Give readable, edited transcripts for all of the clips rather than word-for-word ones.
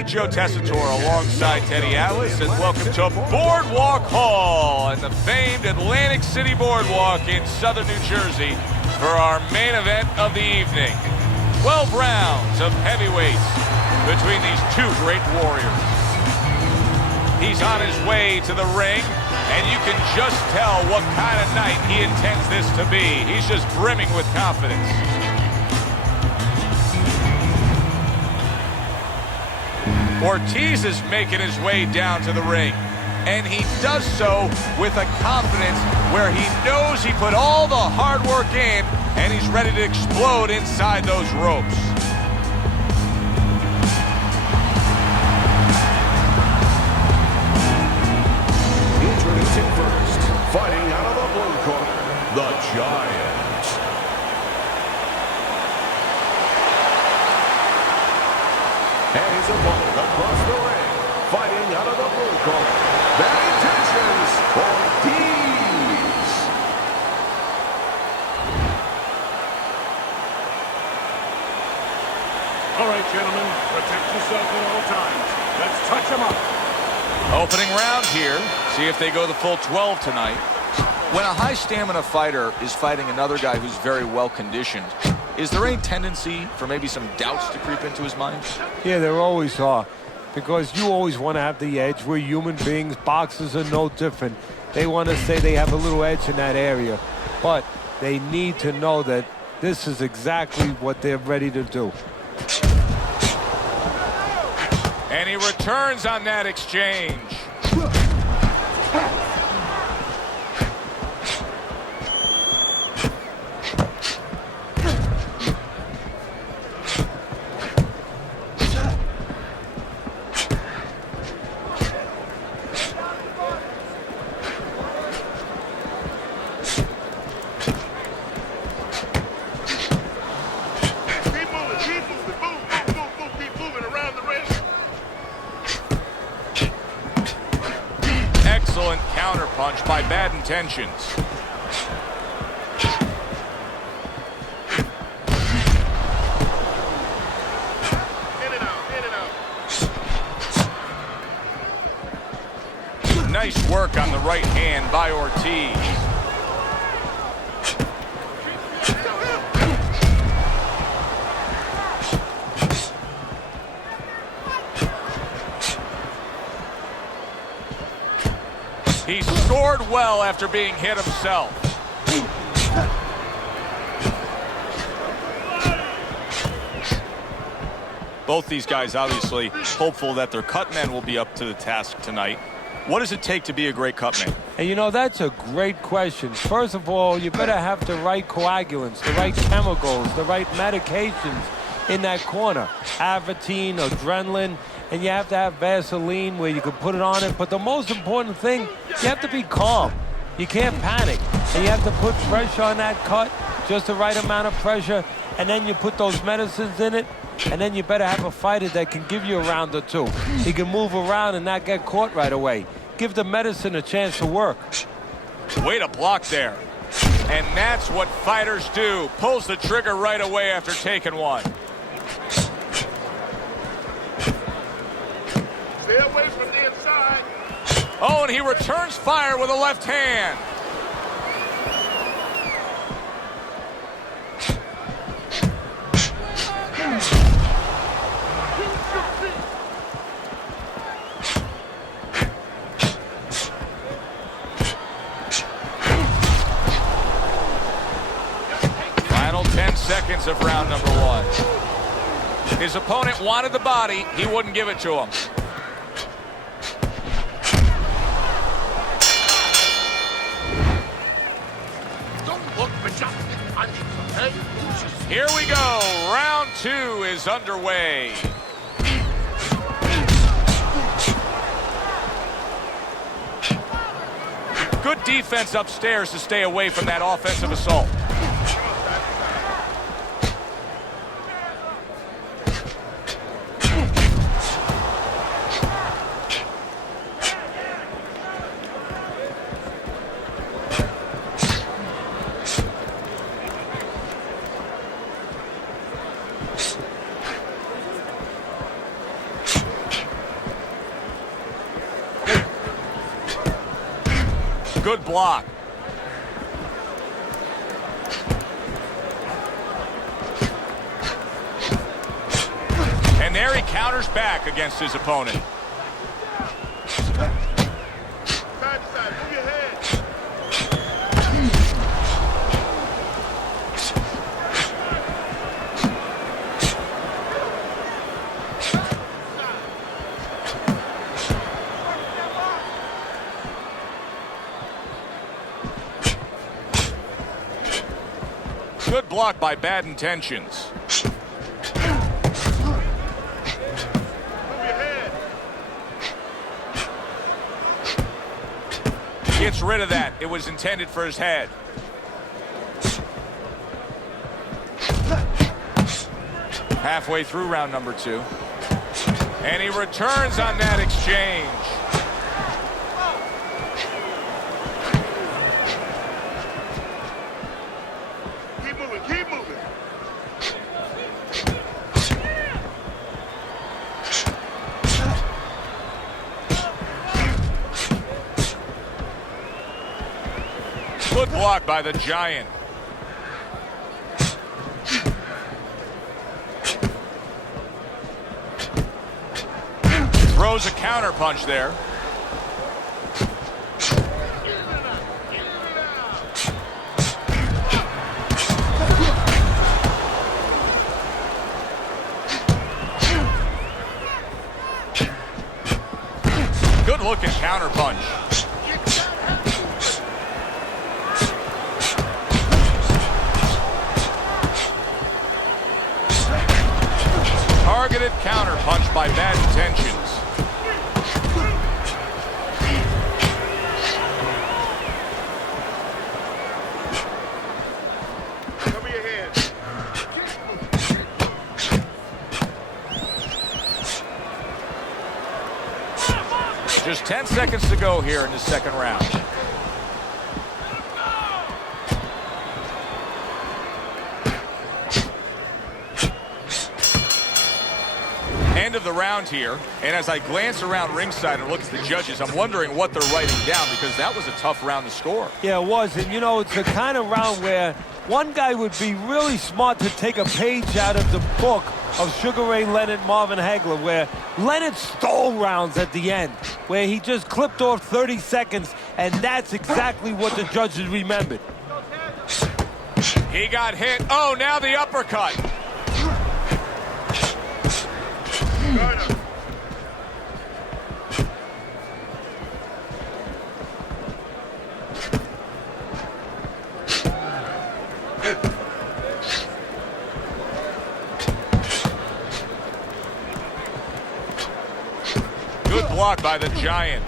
everybody. Joe Tessitore alongside Teddy Atlas, and welcome to Boardwalk Hall and the famed Atlantic City Boardwalk in southern New Jersey for our main event of the evening. 12 rounds of heavyweights between these two great warriors. He's on his way to the ring, and you can just tell what kind of night he intends this to be. He's just brimming with confidence. Ортис is making his way down to the ring, and he does so with a confidence where he knows he put all the hard work in, and he's ready to explode inside those ropes. Introducing first, fighting out of the blue corner, the Giant. And his opponent across the ring, fighting out of the blue corner, Bad Intentions, Ортис. All right, gentlemen, protect yourself at all times. Let's touch them up. Opening round here. See if they go the full 12 tonight. When a high stamina fighter is fighting another guy who's very well conditioned, is there any tendency for maybe some doubts to creep into his mind? Yeah, there always are. Because you always want to have the edge. We're human beings. Boxers are no different. They want to say they have a little edge in that area. But they need to know that this is exactly what they're ready to do. And he returns on that exchange. Excellent counterpunch by Bad Intentions. Nice work on the right hand by Ортис. He scored well after being hit himself. Both these guys obviously hopeful that their cut men will be up to the task tonight. What does it take to be a great cut man? And you know, that's a great question. First of all, you better have the right coagulants, the right chemicals, the right medications in that corner. Avatine, adrenaline, and you have to have Vaseline where you can put it on it. But the most important thing, you have to be calm. You can't panic. And you have to put pressure on that cut, just the right amount of pressure, and then you put those medicines in it, and then you better have a fighter that can give you a round or two. He can move around and not get caught right away. Give the medicine a chance to work. Way to block there. And that's what fighters do. Pulls the trigger right away after taking one. Stay away from the inside. Oh, and he returns fire with a left hand. Final 10 seconds of round number one. His opponent wanted the body. He wouldn't give it to him. Here we go. Round two is underway. Good defense upstairs to stay away from that offensive assault. Good block. And there he counters back against his opponent. Side to side, move your head. Good block by Bad Intentions. Gets rid of that. It was intended for his head. Halfway through round number 2. And he returns on that exchange. Keep moving, keep moving. Good block by the Giant. Throws a counter punch there. Good looking counter punch. Targeted counter punch by Bad Intentions. Cover your head. Just 10 seconds to go here in the second round. End of the round here, and as I glance around ringside and look at the judges, I'm wondering what they're writing down, because that was a tough round to score. Yeah, it was. And, you know, it's the kind of round where one guy would be really smart to take a page out of the book of Sugar Ray Leonard, Marvin Hagler, where Leonard stole rounds at the end, where he just clipped off 30 seconds, and that's exactly what the judges remembered. He got hit. Oh, now the uppercut. Good block by the Giant.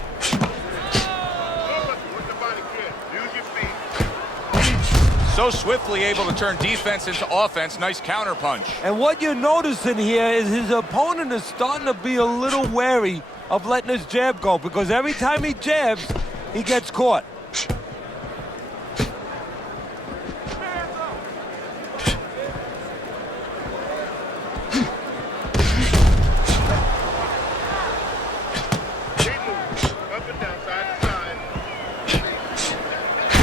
So swiftly able to turn defense into offense. Nice counter punch. And what you're noticing here is his opponent is starting to be a little wary of letting his jab go, because every time he jabs, he gets caught.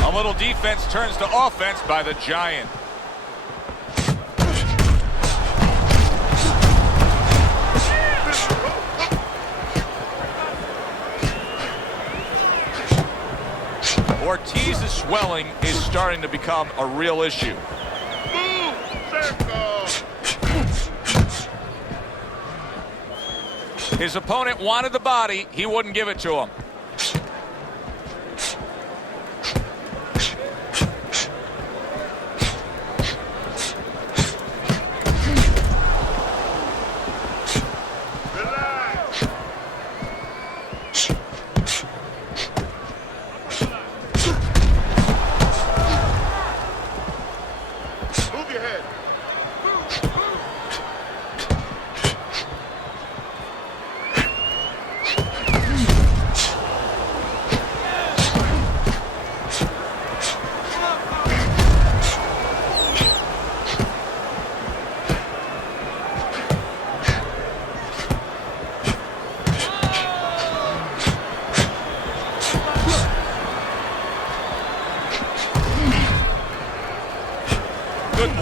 A little defense turns to offense by the Giant. Ortiz's swelling is starting to become a real issue. His opponent wanted the body. He wouldn't give it to him.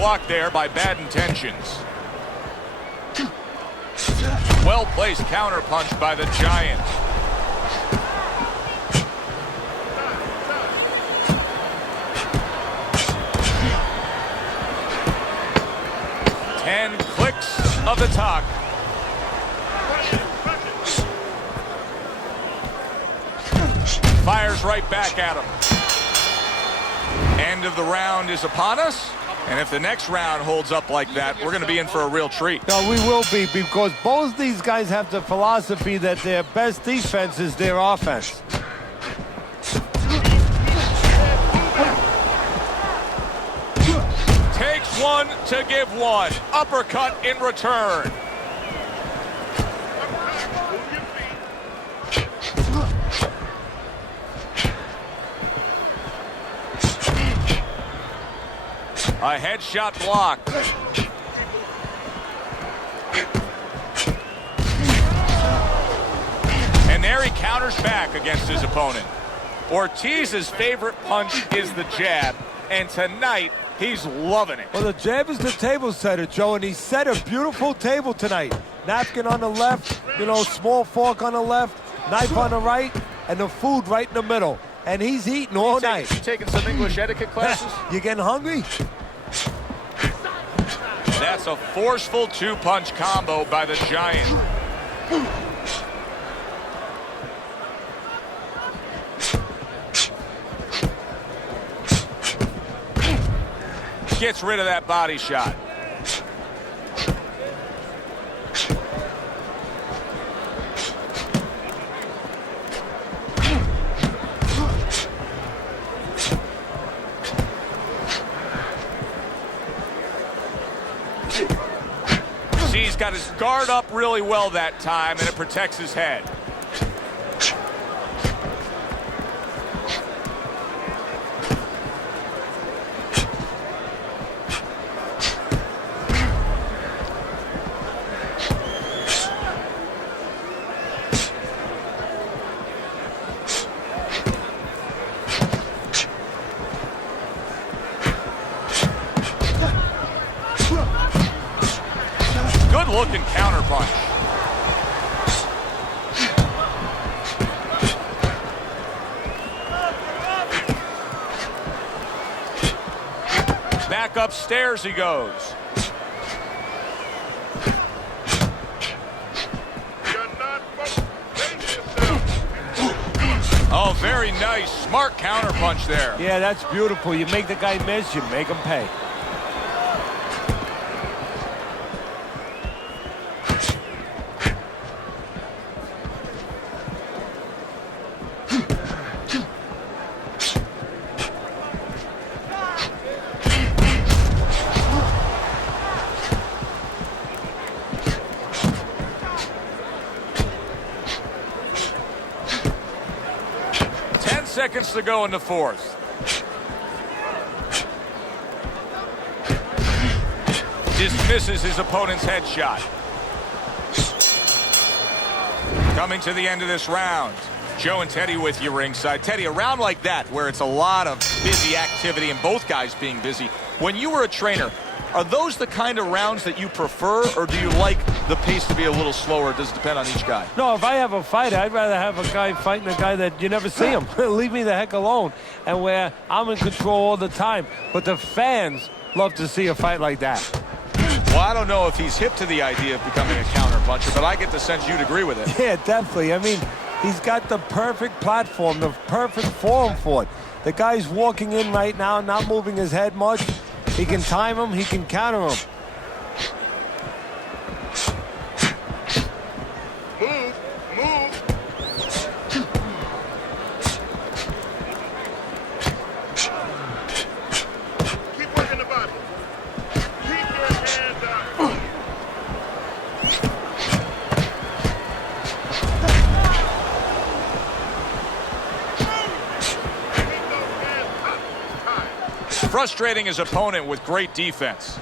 blocked there by bad intentions. Well-placed counter punch by the Giant. And clicks of the talk. Fires right back at him. End of the round is upon us. And if the next round holds up like that, we're going to be in for a real treat. No, we will be, because both these guys have the philosophy that their best defense is their offense. Takes one to give one. Uppercut in return. A headshot blocked. And there he counters back against his opponent. Ortiz's favorite punch is the jab, and tonight he's loving it. Well, the jab is the table setter, Joe, and he set a beautiful table tonight. Napkin on the left, you know, small fork on the left, knife on the right, and the food right in the middle. And he's eating all night. You taking some English etiquette classes? You getting hungry? That's a forceful two-punch combo by the Giant. Gets rid of that body shot. See, he's got his guard up really well that time, and it protects his head. Good-looking counter punch. Back upstairs he goes. Oh, very nice. Smart counter punch there. Yeah, that's beautiful. You make the guy miss, you make him pay. Seconds to go in the fourth. Dismisses his opponent's headshot. Coming to the end of this round. Joe and Teddy with you ringside. Teddy, a round like that where it's a lot of busy activity and both guys being busy. When you were a trainer, are those the kind of rounds that you prefer, or do you like the pace to be a little slower? Does it depend on each guy? No, if I have a fight, I'd rather have a guy fighting a guy that you never see him. Leave me the heck alone. And where I'm in control all the time. But the fans love to see a fight like that. Well, I don't know if he's hip to the idea of becoming a counter puncher, but I get the sense you'd agree with it. Yeah, definitely. I mean, he's got the perfect platform, the perfect form for it. The guy's walking in right now, not moving his head much. He can time him, he can counter him. Move. Keep working the body. Keep your hands up. Keep those hands up. Frustrating his opponent with great defense.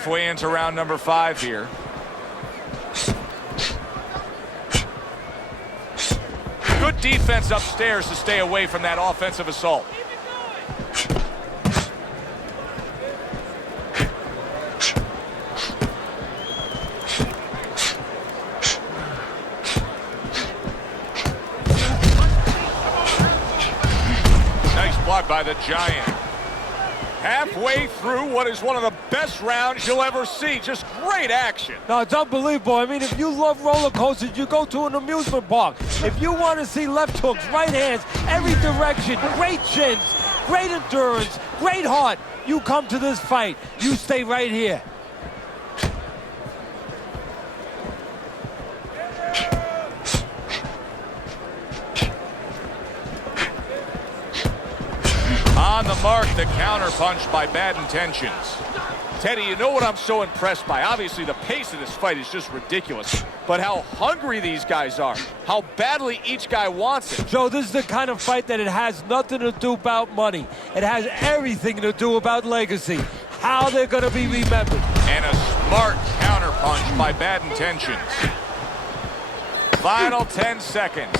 Halfway into round number 5 here. Good defense upstairs to stay away from that offensive assault. Nice block by the Giant. Halfway through what is one of the best rounds you'll ever see. Just great action. No, it's unbelievable. I mean, if you love roller coasters, you go to an amusement park. If you want to see left hooks, right hands, every direction, great chins, great endurance, great heart, you come to this fight. You stay right here. On the mark, the counter punch by Bad Intentions. Teddy, you know what I'm so impressed by? Obviously, the pace of this fight is just ridiculous. But how hungry these guys are. How badly each guy wants it. Joe, this is the kind of fight that it has nothing to do about money. It has everything to do about legacy. How they're going to be remembered. And a smart counter punch by Bad Intentions. Final 10 seconds.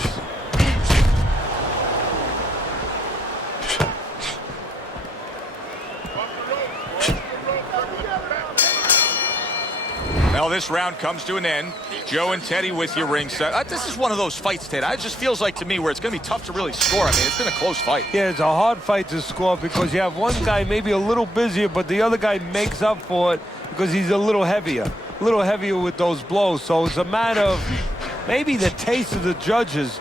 Well, this round comes to an end. Joe and Teddy with you ringside. This is one of those fights, Ted. It just feels like to me where it's going to be tough to really score. I mean, it's been a close fight. Yeah, it's a hard fight to score because you have one guy maybe a little busier, but the other guy makes up for it because he's a little heavier with those blows. So it's a matter of maybe the taste of the judges,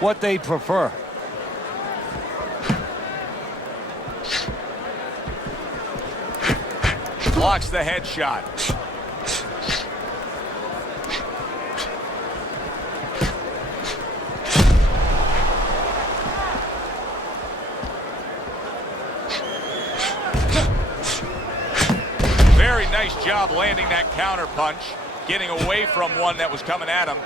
what they prefer. Blocks the headshot. Very nice job landing that counter punch, getting away from one that was coming at him.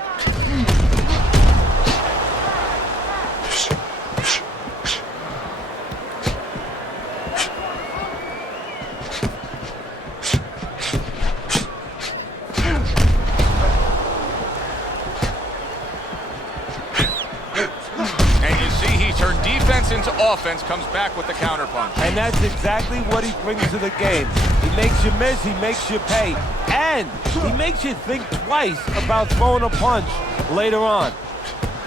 Defense into offense, comes back with the counter punch. And that's exactly what he brings to the game. He makes you miss, he makes you pay, and he makes you think twice about throwing a punch later on.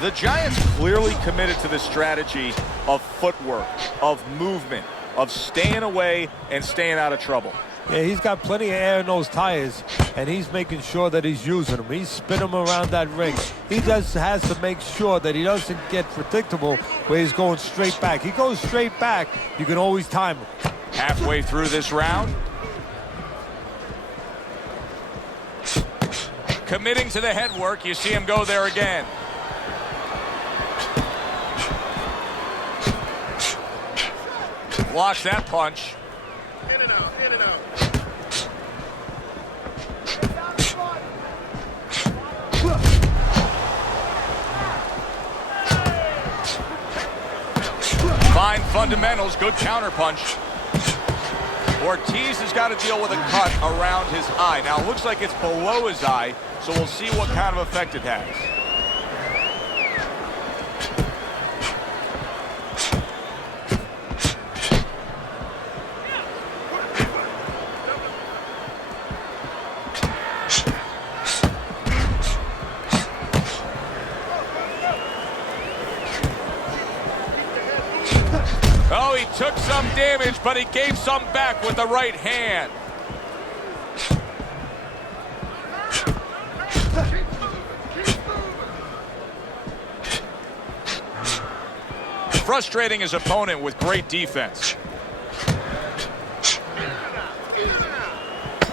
The Giants clearly committed to the strategy of footwork, of movement, of staying away and staying out of trouble. Yeah, he's got plenty of air in those tires, and he's making sure that he's using them. He's spinning them around that ring. He just has to make sure that he doesn't get predictable where he's going straight back. He goes straight back, you can always time him. Halfway through this round. Committing to the head work, you see him go there again. Blocks that punch. In and out, in and out. Fine fundamentals, good counter punch. Ortiz has got to deal with a cut around his eye. Now it looks like it's below his eye, so we'll see what kind of effect it has. Oh, he took some damage, but he gave some back with the right hand. Frustrating his opponent with great defense.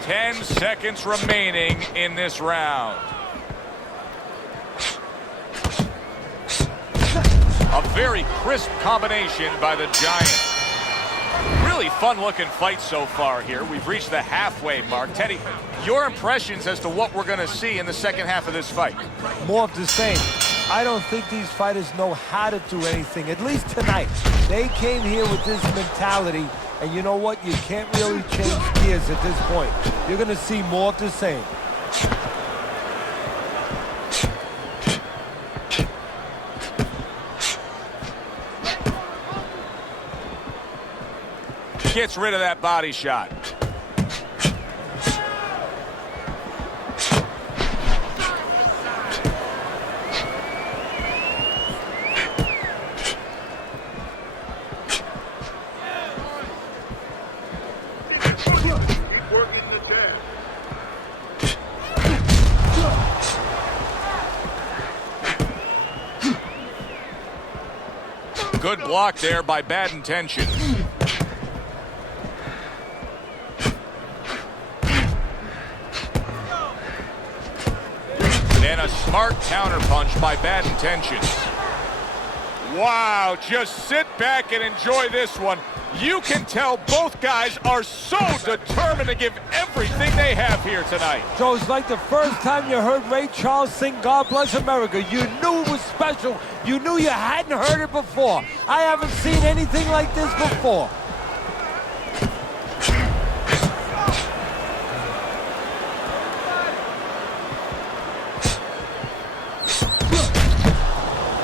10 seconds remaining in this round. A very crisp combination by the Giant. Really fun-looking fight so far here. We've reached the halfway mark. Teddy, your impressions as to what we're going to see in the second half of this fight? More of the same. I don't think these fighters know how to do anything, at least tonight. They came here with this mentality, and you know what? You can't really change gears at this point. You're going to see more of the same. Gets rid of that body shot. Keep working the jab. Good block there by Bad Intentions. And a smart counterpunch by Bad Intentions. Wow, just sit back and enjoy this one. You can tell both guys are so determined to give everything they have here tonight. Joe, it's like the first time you heard Ray Charles sing God Bless America. You knew it was special. You knew you hadn't heard it before. I haven't seen anything like this before.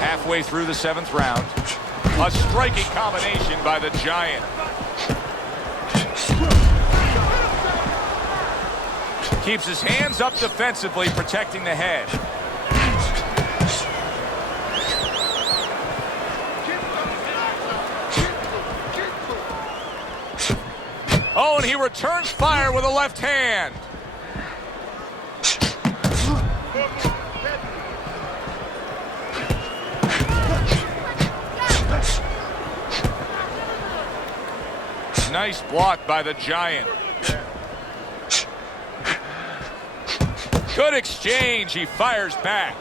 Halfway through the 7th round. A striking combination by the Giant. Keeps his hands up defensively, protecting the head. Oh, and he returns fire with a left hand. Nice block by the Giant. Good exchange. He fires back.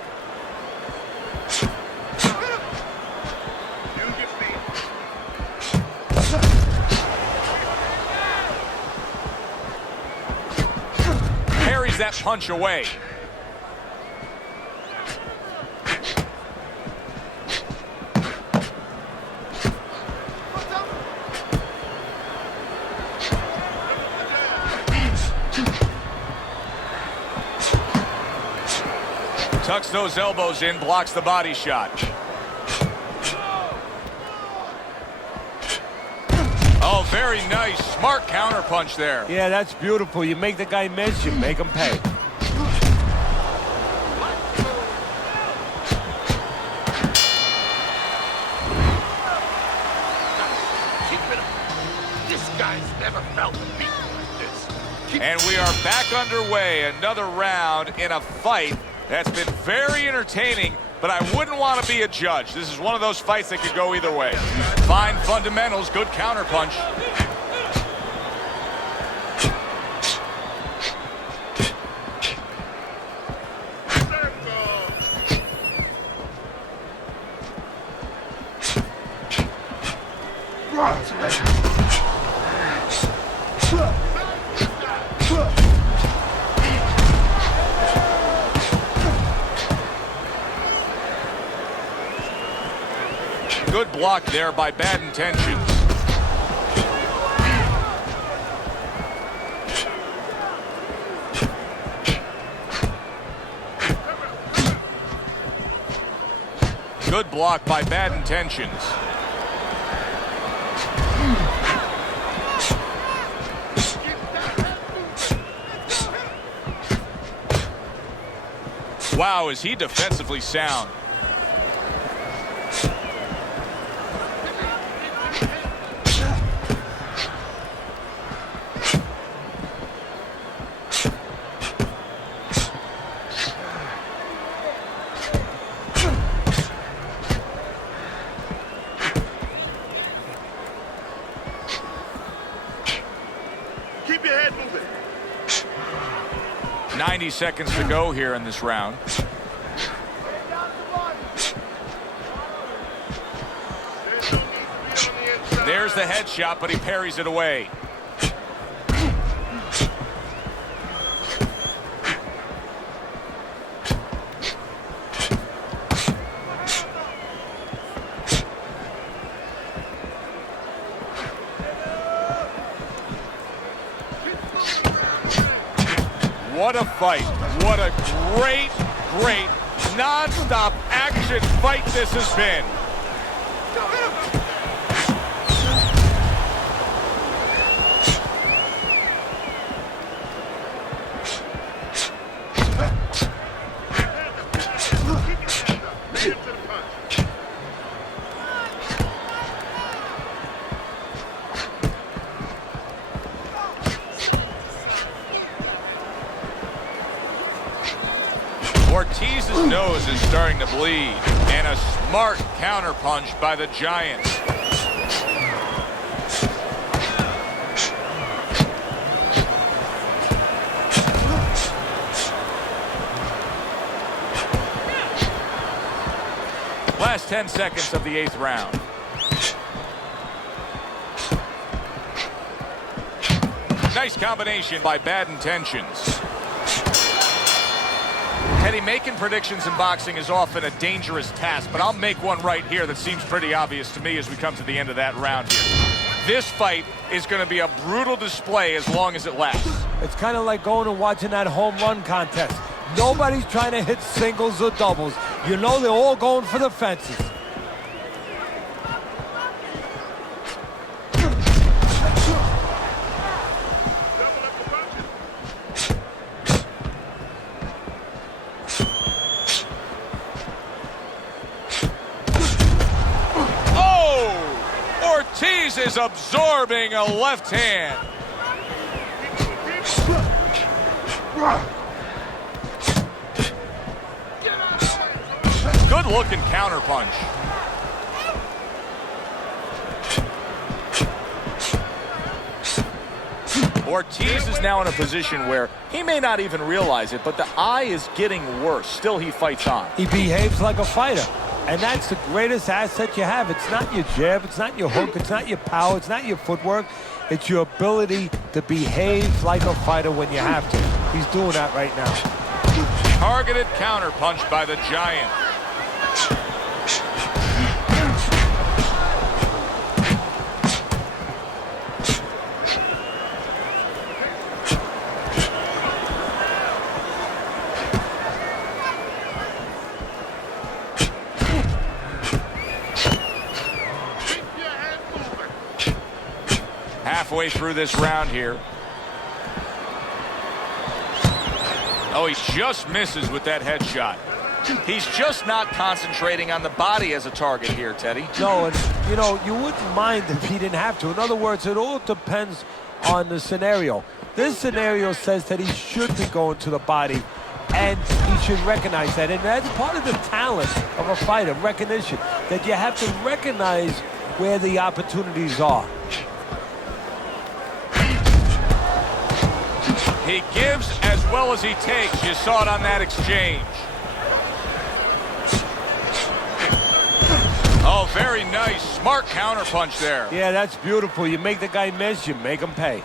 Parries that punch away. Tucks those elbows in, blocks the body shot. Oh, very nice. Smart counterpunch there. Yeah, that's beautiful. You make the guy miss, you make him pay. This guy's never felt beat like this. And we are back underway. Another round in a fight that's been very entertaining, but I wouldn't want to be a judge. This is one of those fights that could go either way. Fine fundamentals, good counterpunch. Good block there by Bad Intentions. Good block by Bad Intentions. Wow, is he defensively sound. Keep your head moving. 90 seconds to go here in this round. There's the headshot, but he parries it away. What a fight. What a great, great, non-stop action fight this has been. Ortiz's nose is starting to bleed, and a smart counterpunch by the Giants. Last 10 seconds of the 8th round. Nice combination by Bad Intentions. Teddy, making predictions in boxing is often a dangerous task, but I'll make one right here that seems pretty obvious to me as we come to the end of that round here. This fight is going to be a brutal display as long as it lasts. It's kind of like going and watching that home run contest. Nobody's trying to hit singles or doubles. You know they're all going for the fences. Ортис is absorbing a left hand. Good looking counterpunch. Ortiz is now in a position where he may not even realize it, but the eye is getting worse. Still, he fights on. He behaves like a fighter. And that's the greatest asset you have. It's not your jab, it's not your hook, it's not your power, it's not your footwork. It's your ability to behave like a fighter when you have to. He's doing that right now. Targeted counterpunch by the Giant. Halfway through this round here. Oh, he just misses with that headshot. He's just not concentrating on the body as a target here, Teddy. No, and you know, you wouldn't mind if he didn't have to. In other words, it all depends on the scenario. This scenario says that he should be going to the body, and he should recognize that. And that's part of the talent of a fighter, recognition, that you have to recognize where the opportunities are. He gives as well as he takes. You saw it on that exchange. Oh, very nice. Smart counterpunch there. Yeah, that's beautiful. You make the guy miss, you make him pay.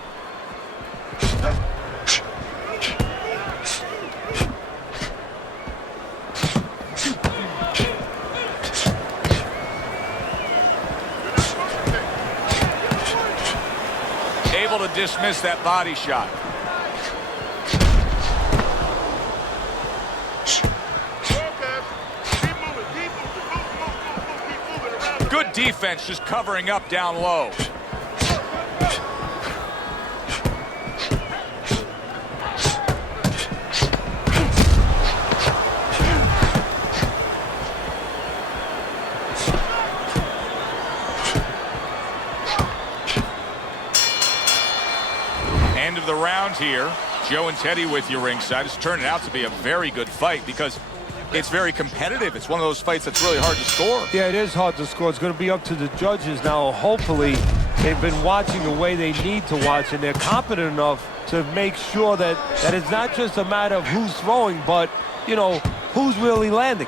Able to dismiss that body shot. Good defense, just covering up down low. End of the round here. Joe and Teddy with you ringside. It's turned out to be a very good fight because it's very competitive. It's one of those fights that's really hard to score. Yeah, it is hard to score. It's going to be up to the judges now. Hopefully, they've been watching the way they need to watch, and they're competent enough to make sure that it's not just a matter of who's throwing, but, you know, who's really landing.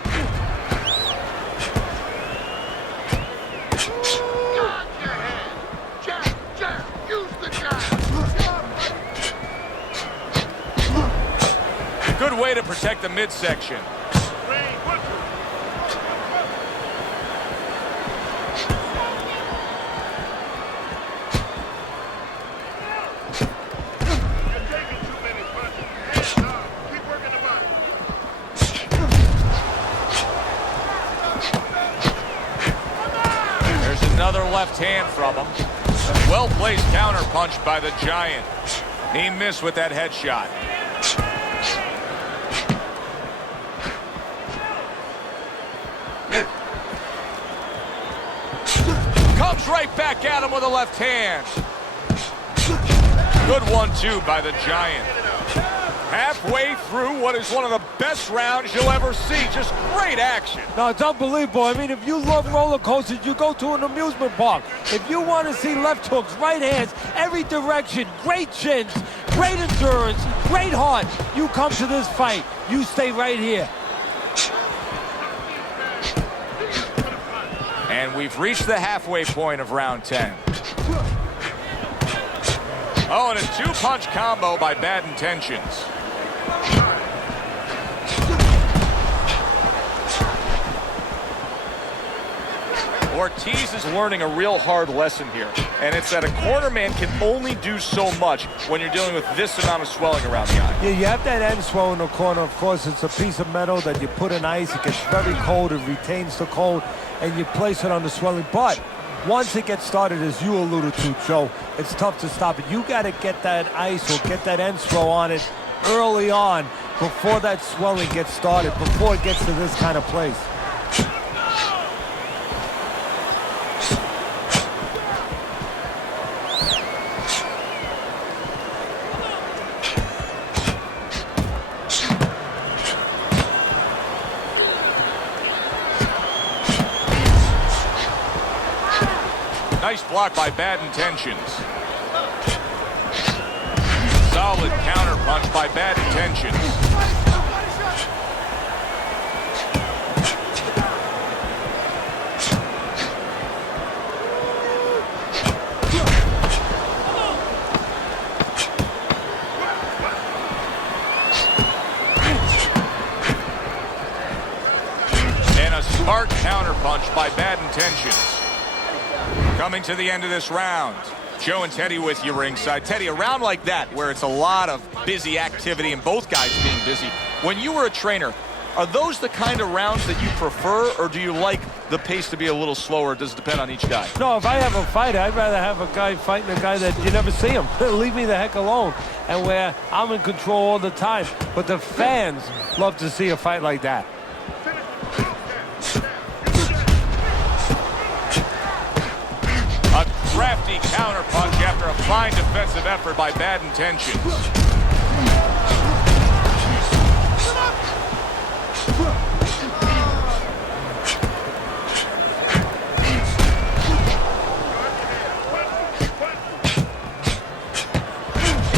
Good way to protect the midsection. There's another left hand from him. Well-placed counter punch by the Giant. He missed with that headshot. Comes right back at him with a left hand. Good 1-2 by the Giant. Halfway through what is one of the best rounds you'll ever see. Just great action. No, it's unbelievable. I mean, if you love roller coasters, you go to an amusement park. If you want to see left hooks, right hands, every direction, great chins, great endurance, great heart, you come to this fight. You stay right here. And we've reached the halfway point of round 10. Oh, and a two-punch combo by Bad Intentions. Ortiz is learning a real hard lesson here, and it's that a corner man can only do so much when you're dealing with this amount of swelling around the eye. Yeah, you have that end swell in the corner. Of course, it's a piece of metal that you put in ice. It gets very cold. It retains the cold, and you place it on the swelling. But once it gets started, as you alluded to, Joe, it's tough to stop it. You got to get that ice or get that end swell on it early on before that swelling gets started, before it gets to this kind of place. Nice block by Bad Intentions. Solid counter punch by Bad Intentions. And a smart counter punch by Bad Intentions. Coming to the end of this round, Joe and Teddy with you ringside. Teddy, a round like that where it's a lot of busy activity and both guys being busy. When you were a trainer, are those the kind of rounds that you prefer, or do you like the pace to be a little slower? Does it depend on each guy? No, if I have a fight, I'd rather have a guy fighting a guy that you never see him. Leave me the heck alone. And where I'm in control all the time. But the fans love to see a fight like that. Crafty counter punch after a fine defensive effort by Bad Intentions.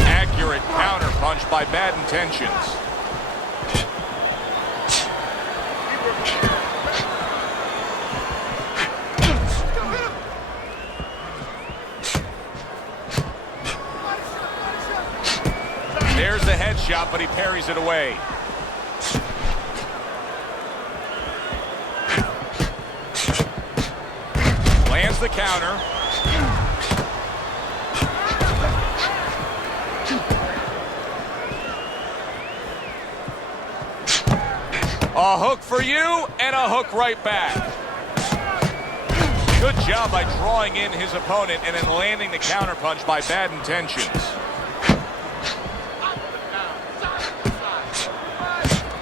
Accurate counter punch by Bad Intentions. There's the headshot, but he parries it away. Lands the counter. A hook for you, and a hook right back. Good job by drawing in his opponent and then landing the counter punch by Bad Intentions.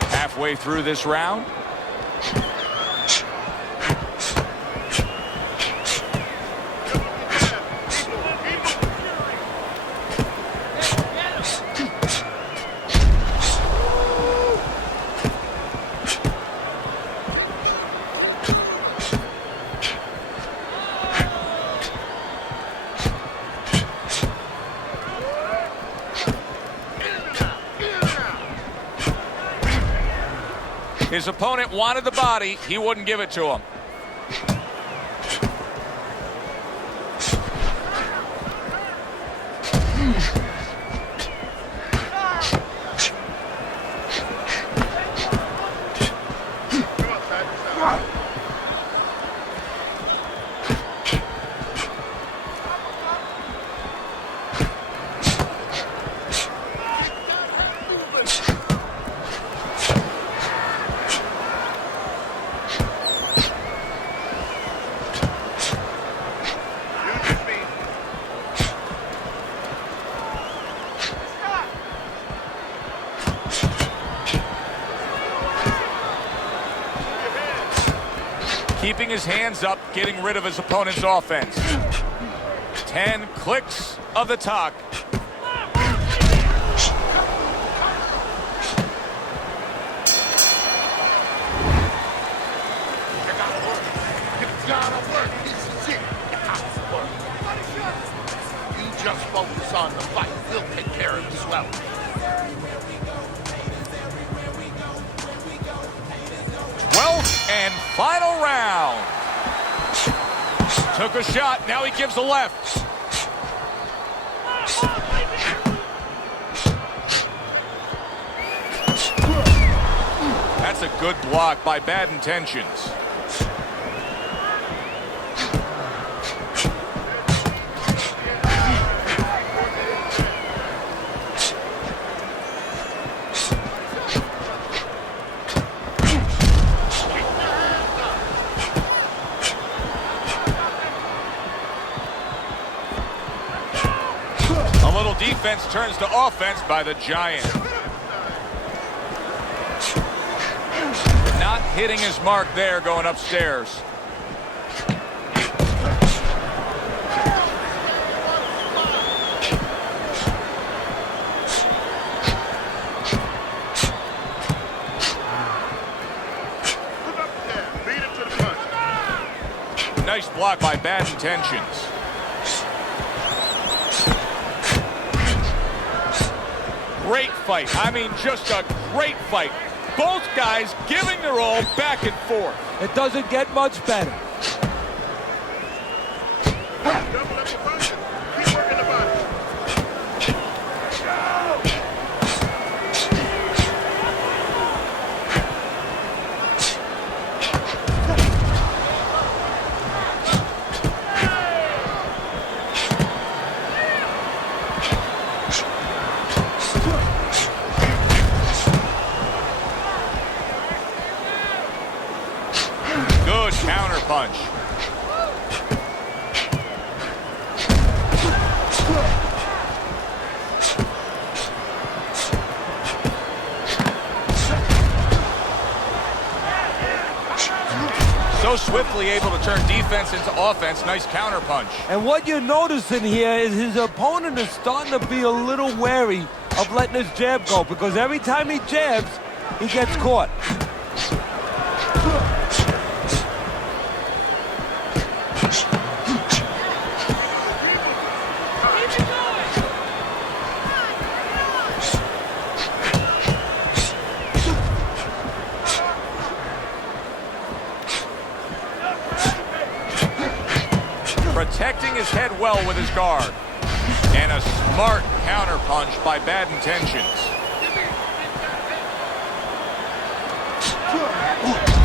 Halfway through this round. His opponent wanted the body. He wouldn't give it to him. keeping his hands up, getting rid of his opponent's offense. 10 clicks of the talk. Just focus on the fight. We'll take care of the swelling. And final round. Took a shot, now he gives a left. That's a good block by Bad Intentions. Defense turns to offense by the Giant. Not hitting his mark there going upstairs. Nice block by Bad Intentions. Great fight. I mean, just a great fight. Both guys giving their all back and forth. It doesn't get much better. Keep working the body. Punch. So swiftly able to turn defense into offense. Nice counter punch. And what you're noticing here is his opponent is starting to be a little wary of letting his jab go, because every time he jabs, he gets caught. Protecting his head well with his guard. And a smart counter punch by Bad Intentions.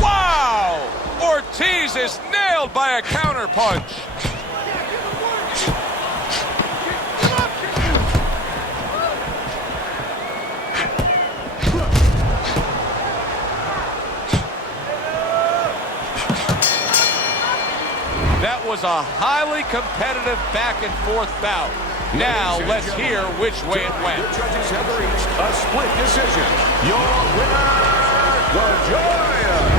Wow! Ortiz is nailed by a counter punch. That was a highly competitive back-and-forth bout. Now, let's hear which way it went. The judges have reached a split decision. Your winner, the Giant.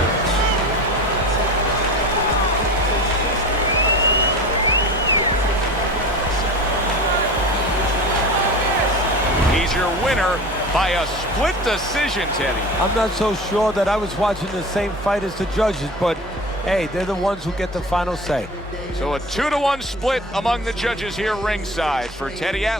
He's your winner by a split decision, Teddy. I'm not so sure that I was watching the same fight as the judges, but hey, they're the ones who get the final say. So a 2-to-1 split among the judges here ringside. For Teddy